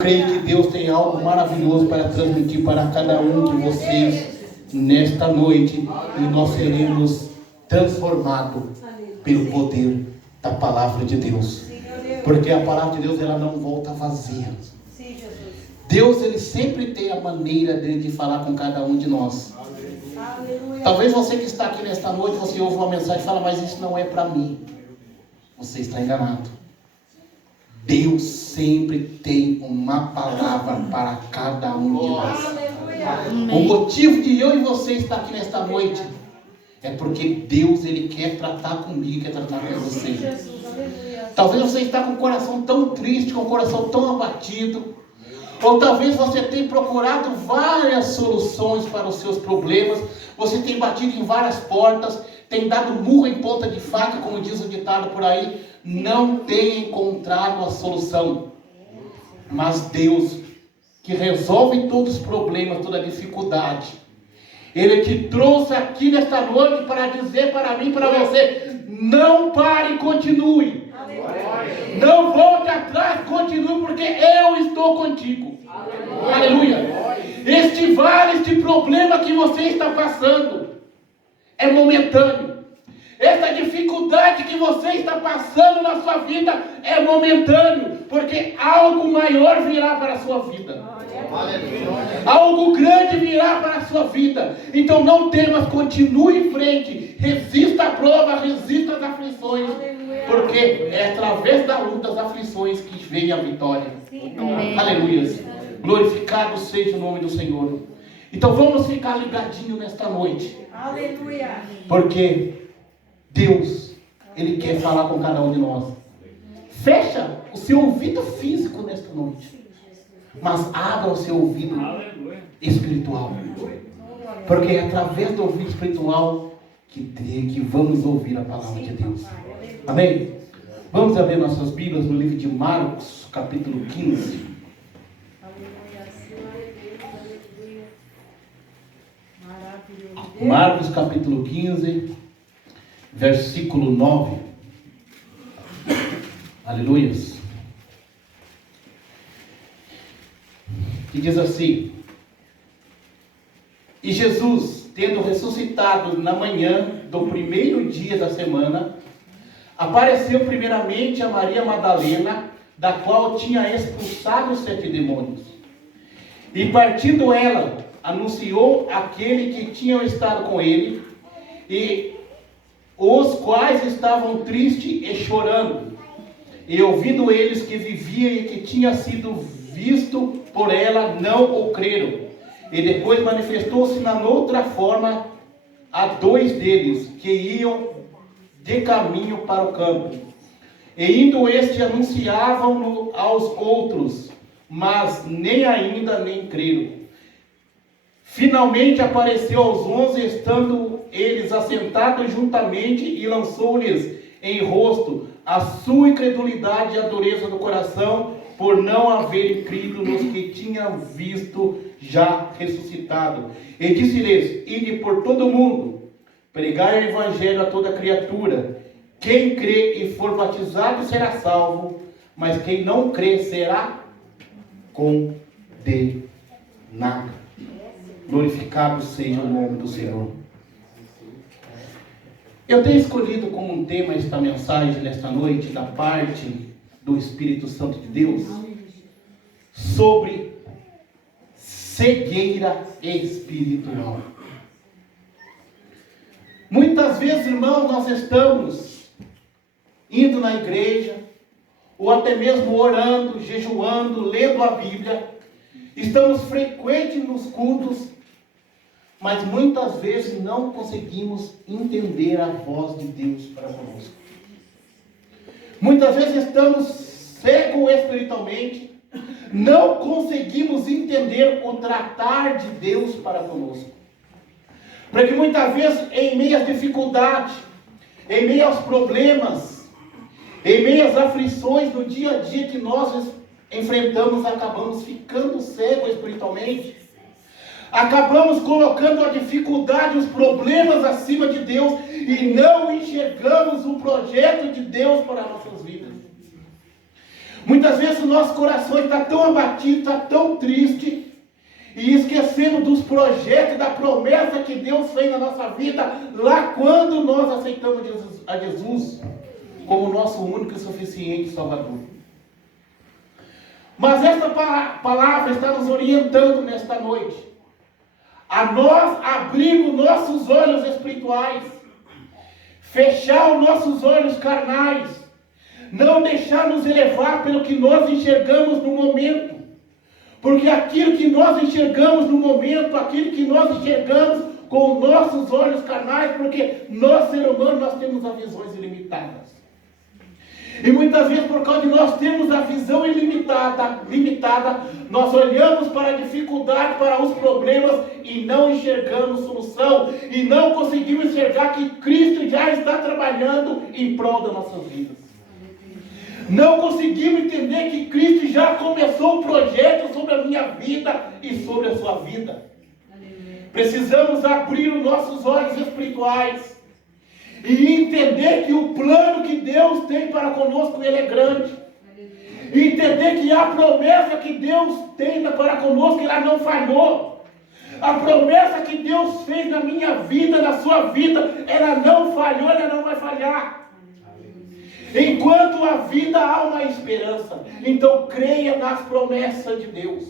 Creio que Deus tem algo maravilhoso para transmitir para cada um de vocês nesta noite, e nós seremos transformados pelo poder da palavra de Deus, porque a palavra de Deus ela não volta vazia. Deus ele sempre tem a maneira dele de falar com cada um de nós. Talvez você que está aqui nesta noite, você ouve uma mensagem e fala, mas isso não é para mim. Você está enganado. Deus sempre tem uma palavra para cada um de nós. O motivo de eu e você estar aqui nesta noite é porque Deus ele quer tratar comigo, quer tratar com você. Talvez você está com o coração tão triste, com o coração tão abatido, ou talvez você tenha procurado várias soluções para os seus problemas, você tem batido em várias portas, tem dado murro em ponta de faca, como diz o ditado por aí, não tem encontrado a solução. Mas Deus, que resolve todos os problemas, toda a dificuldade, Ele te trouxe aqui nesta noite para dizer para mim e para você, não pare e continue. Não volte atrás, continue, porque eu estou contigo. Aleluia. Este vale, este problema que você está passando é momentâneo. Essa dificuldade que você está passando na sua vida é momentâneo, porque algo maior virá para a sua vida. Algo grande virá para a sua vida. Então não temas, continue em frente, resista à prova, resista às aflições, porque é através da luta, das aflições que vem a vitória. Aleluia. Glorificado seja o nome do Senhor. Então vamos ficar ligadinho nesta noite. Aleluia. Porque Deus, Ele quer falar com cada um de nós. Fecha o seu ouvido físico nesta noite, mas abra o seu ouvido espiritual. Porque é através do ouvido espiritual que vamos ouvir a palavra de Deus. Amém? Vamos abrir nossas Bíblias no livro de Marcos, capítulo 15. Marcos capítulo 15, versículo 9. Aleluias. Que diz assim: E Jesus, tendo ressuscitado na manhã do primeiro dia da semana, apareceu primeiramente a Maria Madalena, da qual tinha expulsado os 7 demônios. E partindo ela, anunciou aquele que tinham estado com ele, e os quais estavam tristes e chorando. E ouvindo eles que vivia e que tinha sido visto por ela, não o creram. E depois manifestou-se na outra forma a 2 deles, que iam de caminho para o campo. E indo este, anunciavam-no aos outros, mas nem ainda nem creram. Finalmente apareceu aos 11, estando eles assentados juntamente, e lançou-lhes em rosto a sua incredulidade e a dureza do coração, por não haverem crido nos que tinham visto já ressuscitado. E disse-lhes: ide por todo o mundo, pregai o evangelho a toda criatura. Quem crê e for batizado será salvo, mas quem não crê será condenado. Glorificado seja o nome do Senhor. Eu tenho escolhido como um tema esta mensagem nesta noite, da parte do Espírito Santo de Deus, sobre cegueira espiritual. Muitas vezes, irmãos, nós estamos indo na igreja, ou até mesmo orando, jejuando, lendo a Bíblia, estamos frequentes nos cultos, mas muitas vezes não conseguimos entender a voz de Deus para conosco. Muitas vezes estamos cegos espiritualmente, não conseguimos entender o tratar de Deus para conosco. Porque muitas vezes, em meio às dificuldades, em meio aos problemas, em meio às aflições do dia a dia que nós enfrentamos, acabamos ficando cegos espiritualmente. Acabamos colocando a dificuldade, os problemas acima de Deus, e não enxergamos o projeto de Deus para nossas vidas. Muitas vezes o nosso coração está tão abatido, está tão triste, e esquecendo dos projetos, da promessa que Deus fez na nossa vida, lá quando nós aceitamos a Jesus como nosso único e suficiente Salvador. Mas esta palavra está nos orientando nesta noite, a nós abrir os nossos olhos espirituais, fechar os nossos olhos carnais, não deixar nos elevar pelo que nós enxergamos no momento, porque aquilo que nós enxergamos no momento, aquilo que nós enxergamos com os nossos olhos carnais, porque nós, ser humano, nós temos as visões ilimitadas. E muitas vezes, por causa de nós termos a visão limitada, nós olhamos para a dificuldade, para os problemas e não enxergamos solução, e não conseguimos enxergar que Cristo já está trabalhando em prol das nossas vidas. Não conseguimos entender que Cristo já começou um projeto sobre a minha vida e sobre a sua vida. Precisamos abrir os nossos olhos espirituais e entender que o plano que Deus tem para conosco, ele é grande. E entender que a promessa que Deus tem para conosco, ela não falhou. A promessa que Deus fez na minha vida, na sua vida, ela não falhou, ela não vai falhar. Enquanto a vida há uma esperança, então creia nas promessas de Deus.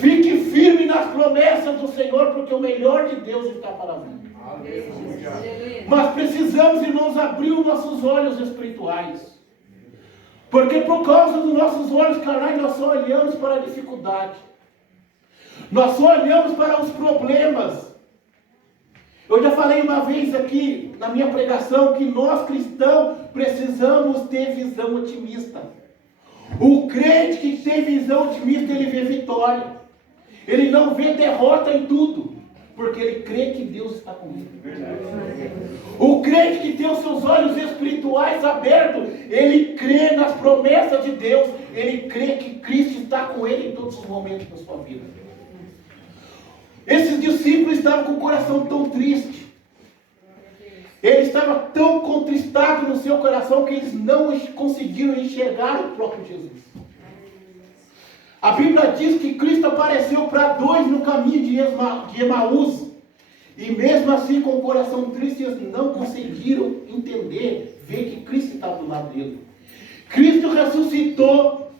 Fique firme nas promessas do Senhor, porque o melhor de Deus está para vir. Mas precisamos, irmãos, abrir os nossos olhos espirituais, porque por causa dos nossos olhos carnais nós só olhamos para a dificuldade, nós só olhamos para os problemas. Eu já falei uma vez aqui na minha pregação que nós cristãos precisamos ter visão otimista. O crente que tem visão otimista, ele vê vitória. Ele não vê derrota em tudo, porque ele crê que Deus está com ele. O crente que tem os seus olhos espirituais abertos, ele crê nas promessas de Deus, ele crê que Cristo está com ele em todos os momentos da sua vida. Esses discípulos estavam com o coração tão triste, eles estavam tão contristados no seu coração, que eles não conseguiram enxergar o próprio Jesus. A Bíblia diz que Cristo apareceu para dois no caminho de Emaús, e mesmo assim, com o coração triste, eles não conseguiram entender, ver que Cristo estava do lado dele. Cristo ressuscitou,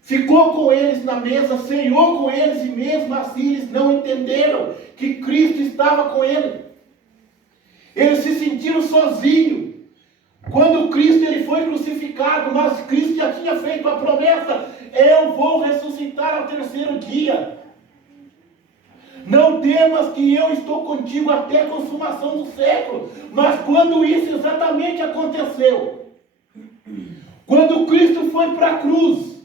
ficou com eles na mesa, ceiou com eles, e mesmo assim eles não entenderam que Cristo estava com eles. Eles se sentiram sozinhos. Quando Cristo ele foi crucificado, mas Cristo já tinha feito a promessa: eu vou ressuscitar ao terceiro dia. Não temas, que eu estou contigo até a consumação do século. Mas quando isso exatamente aconteceu, quando Cristo foi para a cruz,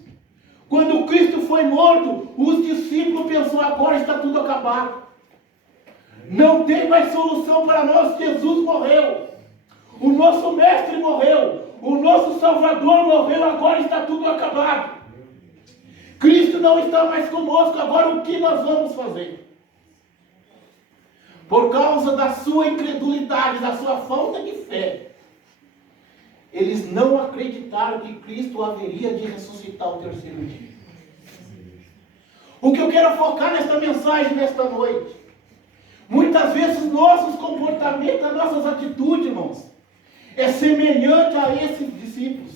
quando Cristo foi morto, os discípulos pensaram: agora está tudo acabado. Não tem mais solução para nós. Jesus morreu. O nosso mestre morreu. O nosso Salvador morreu. Agora está tudo acabado. Cristo não está mais conosco. Agora o que nós vamos fazer? Por causa da sua incredulidade, da sua falta de fé, eles não acreditaram que Cristo haveria de ressuscitar ao terceiro dia. O que eu quero focar nesta mensagem, nesta noite, muitas vezes nossos comportamentos, as nossas atitudes, irmãos, é semelhante a esses discípulos.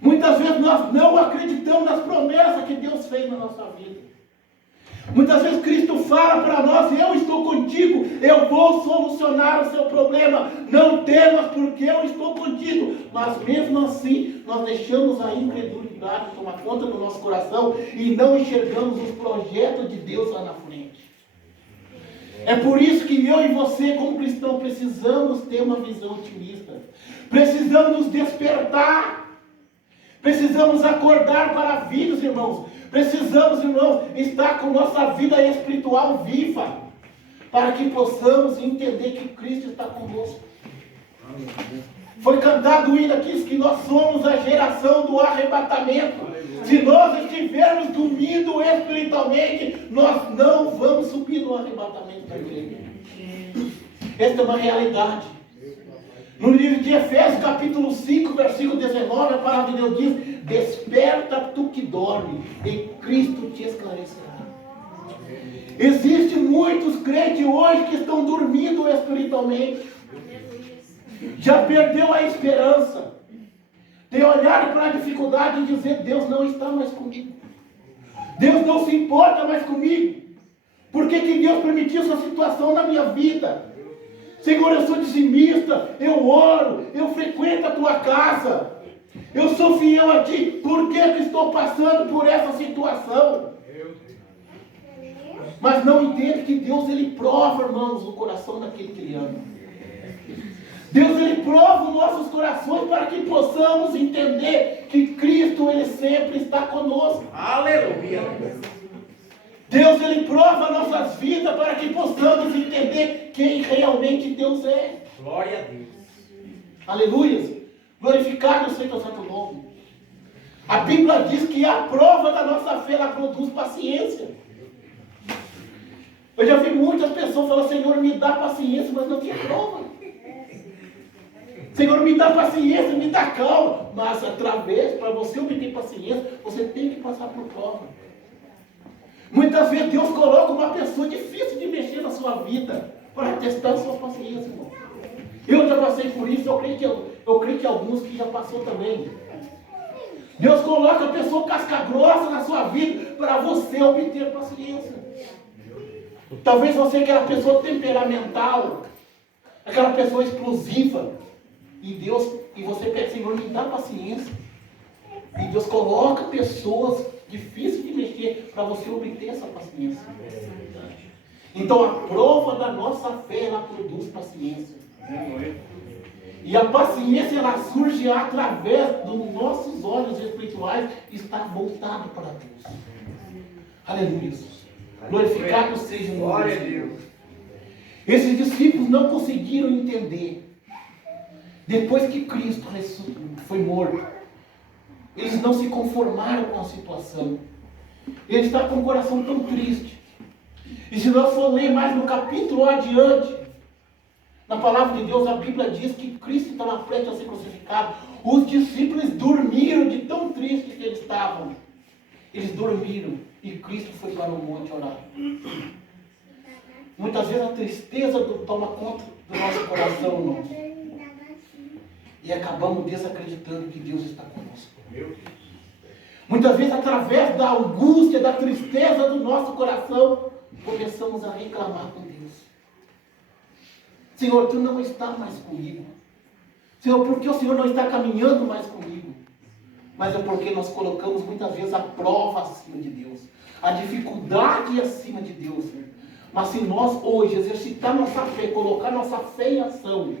Muitas vezes nós não acreditamos nas promessas que Deus fez na nossa vida. Muitas vezes Cristo fala para nós: eu estou contigo, eu vou solucionar o seu problema, não temas, porque eu estou contigo. Mas mesmo assim, nós deixamos a incredulidade tomar conta do nosso coração e não enxergamos os projetos de Deus lá na frente. É por isso que eu e você, como cristão, precisamos ter uma visão otimista. Precisamos nos despertar. Precisamos acordar para a vida, irmãos. Precisamos, irmãos, estar com nossa vida espiritual viva, para que possamos entender que Cristo está conosco. Foi cantado o hino aqui que nós somos a geração do arrebatamento. Se nós estivermos dormindo espiritualmente, nós não vamos subir no arrebatamento da igreja. Esta é uma realidade. No livro de Efésios, capítulo 5, versículo 19, a palavra de Deus diz: desperta tu que dorme, e Cristo te esclarecerá. Existem muitos crentes hoje que estão dormindo espiritualmente. Já perdeu a esperança. Tem olhado para a dificuldade e dizer: Deus não está mais comigo. Deus não se importa mais comigo. Por que Deus permitiu essa situação na minha vida? Senhor, eu sou dizimista, eu oro, eu frequento a tua casa, eu sou fiel a ti. Por que estou passando por essa situação? Mas não entende que Deus, Ele prova, irmãos, o coração daquele que Ele ama. Deus, Ele prova os nossos corações para que possamos entender que Cristo, Ele sempre está conosco. Aleluia. Deus, Ele prova nossas vidas para que possamos entender quem realmente Deus é. Glória a Deus. Aleluia. Glorificado seja o santo nome. A Bíblia diz que a prova da nossa fé, ela produz paciência. Eu já vi muitas pessoas falando: Senhor, me dá paciência, mas não tinha prova. Senhor, me dá paciência, me dá calma. Mas através, para você obter paciência, você tem que passar por prova. Muitas vezes Deus coloca uma pessoa difícil de mexer na sua vida para testar a sua paciência, irmão. Eu já passei por isso, eu creio que alguns que já passou também. Deus coloca a pessoa casca grossa na sua vida para você obter paciência. Talvez você é aquela pessoa temperamental, aquela pessoa explosiva, e você pede: Senhor, me dá paciência. E Deus coloca pessoas difíceis de mexer para você obter essa paciência. Então a prova da nossa fé, ela produz paciência. E a paciência, ela surge através dos nossos olhos espirituais estar voltado para Deus. Aleluia. Glorificado seja o nome de Deus. Esses discípulos não conseguiram entender. Depois que Cristo foi morto, eles não se conformaram com a situação. Eles estavam com o coração tão triste. E se nós for ler mais no capítulo adiante, na palavra de Deus, a Bíblia diz que Cristo estava prestes a ser crucificado. Os discípulos dormiram de tão tristes que eles estavam. Eles dormiram e Cristo foi para o monte orar. Muitas vezes a tristeza toma conta do nosso coração, irmão. E acabamos desacreditando que Deus está conosco. Muitas vezes, através da angústia, da tristeza do nosso coração, começamos a reclamar com Deus. Senhor, Tu não está mais comigo. Senhor, por que o Senhor não está caminhando mais comigo? Mas é porque nós colocamos muitas vezes a prova acima de Deus, a dificuldade acima de Deus. Mas se nós hoje exercitar nossa fé, colocar nossa fé em ação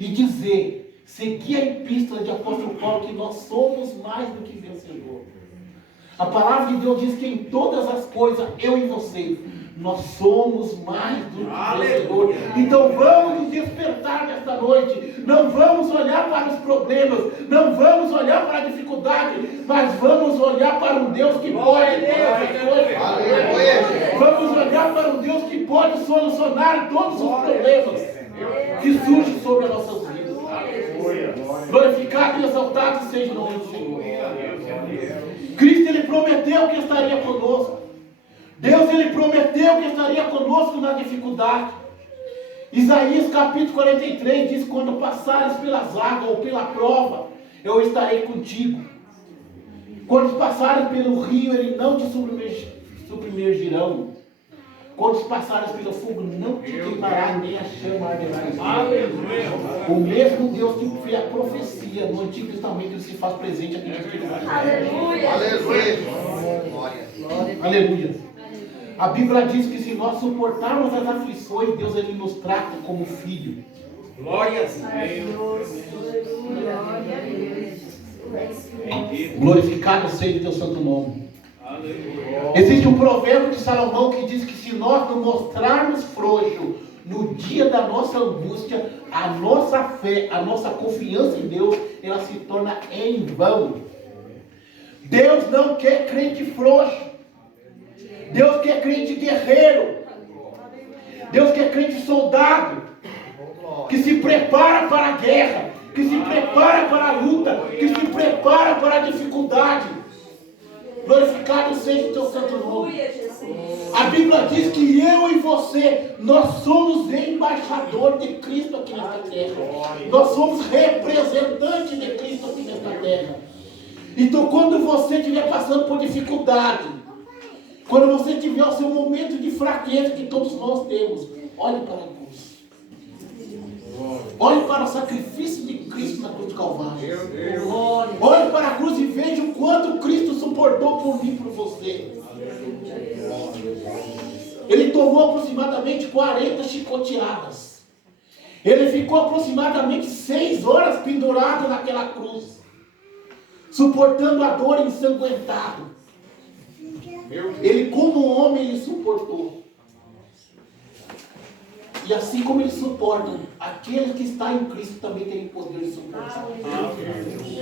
e dizer, seguir a epístola de apóstolo Paulo, que nós somos mais do que vencedor. A palavra de Deus diz que em todas as coisas, eu e você, nós somos mais do que vencedor. Então vamos nos despertar nesta noite. Não vamos olhar para os problemas, não vamos olhar para a dificuldade, mas vamos olhar para um Deus que pode todas as coisas. Vamos olhar para um Deus que pode solucionar todos os problemas que surgem sobre as nossas vidas. Glorificado e exaltado seja o nome do Senhor. Cristo, Ele prometeu que estaria conosco. Deus, Ele prometeu que estaria conosco na dificuldade. Isaías capítulo 43 diz: quando passares pelas águas ou pela prova, eu estarei contigo. Quando passares pelo rio, ele não te submergirão. Quando passares pelo fogo, não te queimará, nem a chama arderá. O mesmo Deus que fez a profecia no Antigo Testamento, Ele se faz presente aqui no Espírito Santo. Aleluia. Aleluia. A Bíblia diz que se nós suportarmos as aflições, Deus, Ele nos trata como filho. Glória a Deus. Glorificado seja o Teu santo nome. Existe um provérbio de Salomão que diz que se nós nos mostrarmos frouxos no dia da nossa angústia, a nossa fé, a nossa confiança em Deus, ela se torna em vão. Deus não quer crente frouxo. Deus quer crente guerreiro. Deus quer crente soldado. que se prepara para a guerra, que se prepara para a luta, que se prepara para a dificuldade. Glorificado seja o teu santo nome. A Bíblia diz que eu e você, nós somos embaixador de Cristo aqui nesta terra. Nós somos representantes de Cristo aqui nesta terra. Então, quando você estiver passando por dificuldade, quando você tiver o seu momento de fraqueza que todos nós temos, olhe para a cruz. Olhe para o sacrifício de Cristo na cruz do Calvário. Olhe para a cruz e veja o quanto Cristo suportou por mim e por você. Ele tomou aproximadamente 40 chicoteadas. Ele ficou aproximadamente 6 horas pendurado naquela cruz, suportando a dor ensanguentado. Ele, como homem, ele suportou. E assim como ele suporta, aquele que está em Cristo também tem o poder de suportar.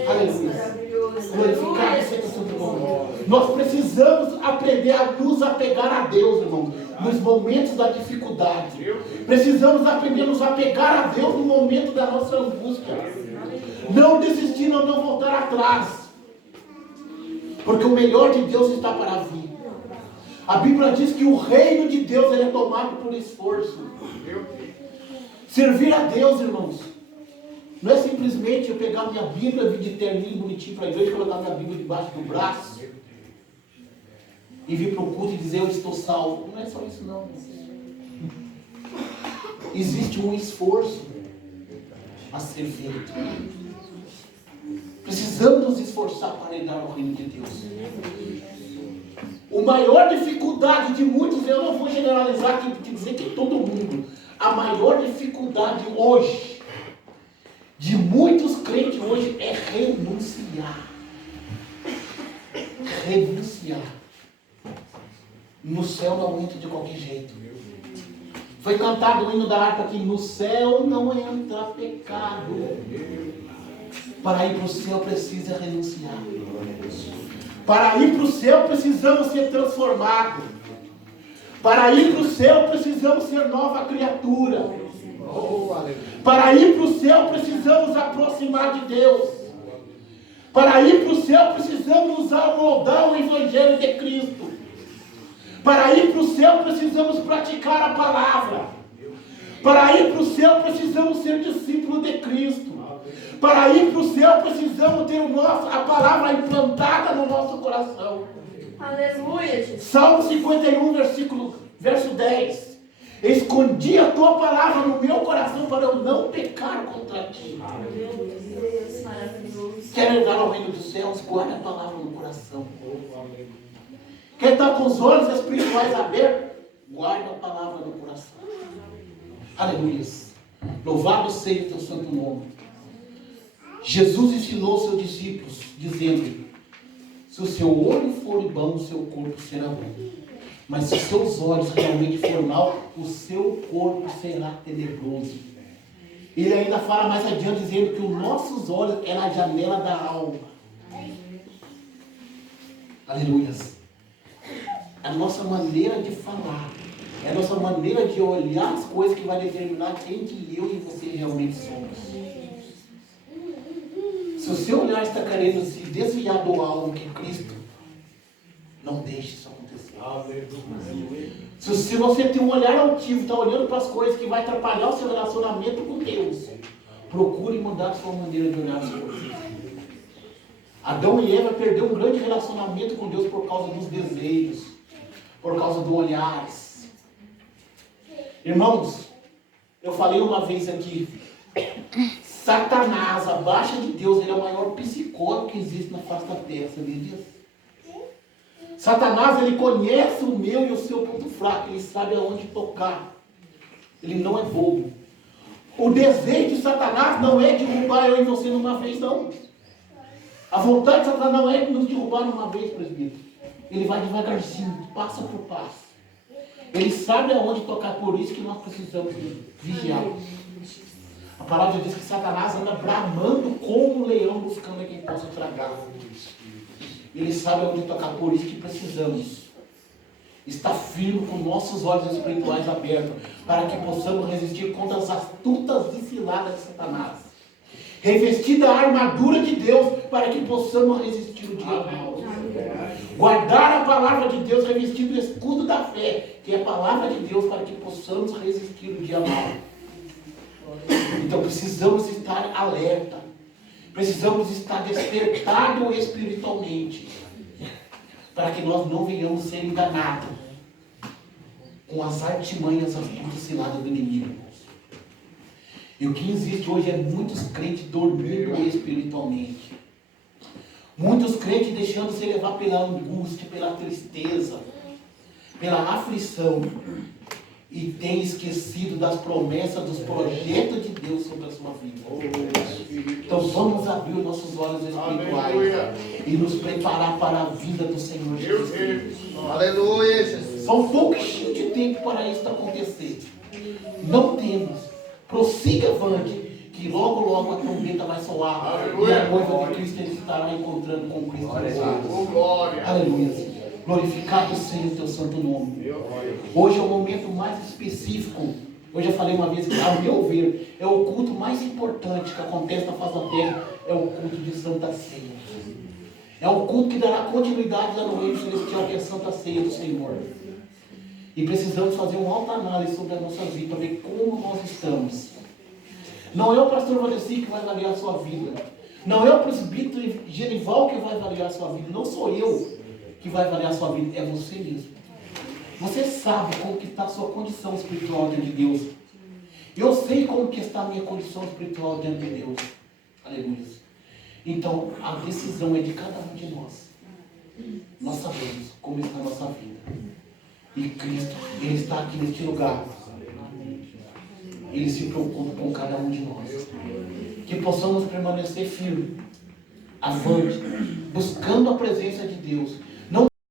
Aleluia. Glorificado seja o seu nome. Nós precisamos aprender a nos apegar a Deus, irmãos, nos momentos da dificuldade. Precisamos aprender a nos apegar a Deus no momento da nossa angústia. Não desistir, não voltar atrás. Porque o melhor de Deus está para vir. A Bíblia diz que o reino de Deus ele é tomado por esforço. Servir a Deus, irmãos, não é simplesmente eu pegar minha Bíblia, vir de terninho bonitinho para a igreja, colocar minha Bíblia debaixo do braço e vir para o culto e dizer eu estou salvo. Não é só isso não. Existe um esforço a ser feito. Precisamos nos esforçar para entrar no reino de Deus. A maior dificuldade de muitos, eu não vou generalizar aqui, porque dizer que todo mundo, a maior dificuldade hoje, de muitos crentes hoje, é renunciar. Renunciar. No céu não entra de qualquer jeito. Foi cantado o hino da harpa aqui, no céu não entra pecado. Para ir para o céu precisa renunciar. Para ir para o céu precisamos ser transformados. Para ir para o céu precisamos ser nova criatura. Para ir para o céu precisamos aproximar de Deus. Para ir para o céu precisamos amoldar o Evangelho de Cristo. Para ir para o céu precisamos praticar a palavra. Para ir para o céu precisamos ser discípulos de Cristo. Para ir para o céu precisamos ter a palavra implantada no nosso coração. Aleluia, Jesus. Salmo 51, verso 10. Escondi a tua palavra no meu coração para eu não pecar contra ti. Meu Deus, maravilhoso. Quer entrar ao reino dos céus? Guarda a palavra no coração. Quer estar com os olhos espirituais abertos? Guarda a palavra no coração. Aleluia. Louvado seja o teu santo nome. Jesus ensinou seus discípulos, dizendo: se o seu olho for bom, o seu corpo será bom. Mas se os seus olhos realmente for mal, o seu corpo será tenebroso. Ele ainda fala mais adiante, dizendo que os nossos olhos é a janela da alma. Aleluia. A nossa maneira de falar, é a nossa maneira de olhar as coisas que vai determinar quem que eu e você realmente somos. Se o seu olhar está querendo se desviar do alvo que é Cristo, não deixe isso acontecer. Se você tem um olhar altivo, está olhando para as coisas que vai atrapalhar o seu relacionamento com Deus, procure mudar a sua maneira de olhar as coisas. Adão e Eva perderam um grande relacionamento com Deus por causa dos desejos, por causa dos olhares. Irmãos, eu falei uma vez aqui, Satanás, abaixo de Deus, ele é o maior psicólogo que existe na face da terra, sabia disso? Satanás, ele conhece o meu e o seu ponto fraco, ele sabe aonde tocar. Ele não é bobo. O desejo de Satanás não é derrubar eu e você numa vez, não. A vontade de Satanás não é nos derrubar numa vez, presbítero. Ele vai devagarzinho, passo por passo. Ele sabe aonde tocar, por isso que nós precisamos vigiar. A palavra diz que Satanás anda bramando como um leão buscando a quem possa tragar. Ele sabe onde tocar, por isso que precisamos Está firme com nossos olhos espirituais abertos, para que possamos resistir contra as astutas e ciladas de Satanás. Revestida a armadura de Deus, para que possamos resistir o dia mau. Guardar a palavra de Deus, revestido o escudo da fé, que é a palavra de Deus, para que possamos resistir o dia mau. Então precisamos estar alerta. Precisamos estar despertados espiritualmente, para que nós não venhamos ser enganados com as artimanhas, astutas ciladas do inimigo. E o que existe hoje é muitos crentes dormindo espiritualmente. Muitos crentes deixando se levar pela angústia, pela tristeza, pela aflição. E tem esquecido das promessas, dos projetos de Deus sobre a sua vida. Então vamos abrir os nossos olhos espirituais e nos preparar para a vida do Senhor Jesus. Aleluia, Jesus. São pouquinho de tempo para isso acontecer. Não temos. Prossiga avante, que logo a trombeta vai soar. E a noiva de Cristo estará encontrando com Cristo Jesus. Aleluia, Senhor. Glorificado seja o teu santo nome. Hoje é o momento mais específico. Hoje eu falei uma vez que, ao meu ver, é o culto mais importante que acontece na face da terra. É o culto de Santa Ceia. É o culto que dará continuidade lá no reino celestial, que é a Santa Ceia do Senhor. E precisamos fazer uma alta análise sobre a nossa vida, para ver como nós estamos. Não é o pastor Valdeci que vai avaliar a sua vida. Não é o presbítero Genival que vai avaliar a sua vida. Não sou eu que vai avaliar a sua vida, é você mesmo. Você sabe como que está a sua condição espiritual diante de Deus. Eu sei como que está a minha condição espiritual diante de Deus. Aleluia. Então, a decisão é de cada um de nós. Nós sabemos como está a nossa vida. E Cristo, Ele está aqui neste lugar. Ele se preocupa com cada um de nós. Que possamos permanecer firmes, avante, buscando a presença de Deus.